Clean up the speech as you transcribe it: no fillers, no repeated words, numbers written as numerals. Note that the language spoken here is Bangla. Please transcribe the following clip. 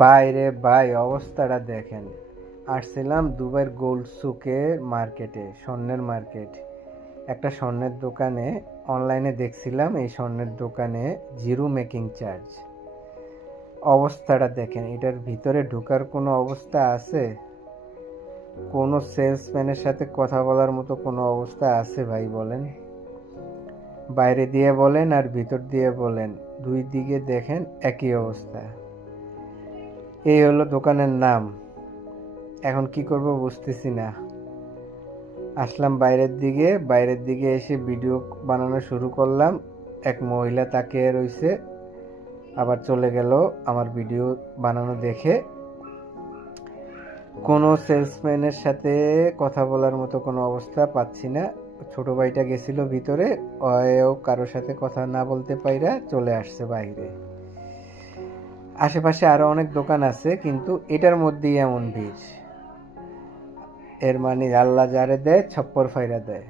বাইরে ভাই অবস্থাটা দেখেন। আসছিলাম দুবাইয়ের গোল্ড সুকে মার্কেটে, স্বর্ণের মার্কেট। একটা স্বর্ণের দোকানে অনলাইনে দেখছিলাম, এই স্বর্ণের দোকানে জিরো মেকিং চার্জ। অবস্থাটা দেখেন, এটার ভিতরে ঢোকার কোনো অবস্থা আছে? কোনো সেলসম্যানের সাথে কথা বলার মতো কোনো অবস্থা আছে ভাই বলেন? বাইরে দিয়ে বলেন আর ভিতর দিয়ে বলেন, দুই দিকে দেখেন একই অবস্থা। এই হলো দোকানের নাম। এখন কি করব বুঝতেছি না। আসলাম বাইরের দিকে এসে ভিডিও বানানো শুরু করলাম। এক মহিলা তাকিয়ে রইছে, আবার চলে গেল আমার ভিডিও বানানো দেখে। কোনো সেলসম্যানের সাথে কথা বলার মতো কোনো অবস্থা পাচ্ছি না। ছোট ভাইটা গেছিল ভিতরে, ও কারোর সাথে কথা না বলতে পাইরা চলে আসছে বাইরে। আশেপাশে আরো অনেক দোকান আছে, কিন্তু এটার মধ্যেই এমন ভিড়। এর মানে আল্লাহ যারে দেয় ছপ্পর ফাইরা দেয়।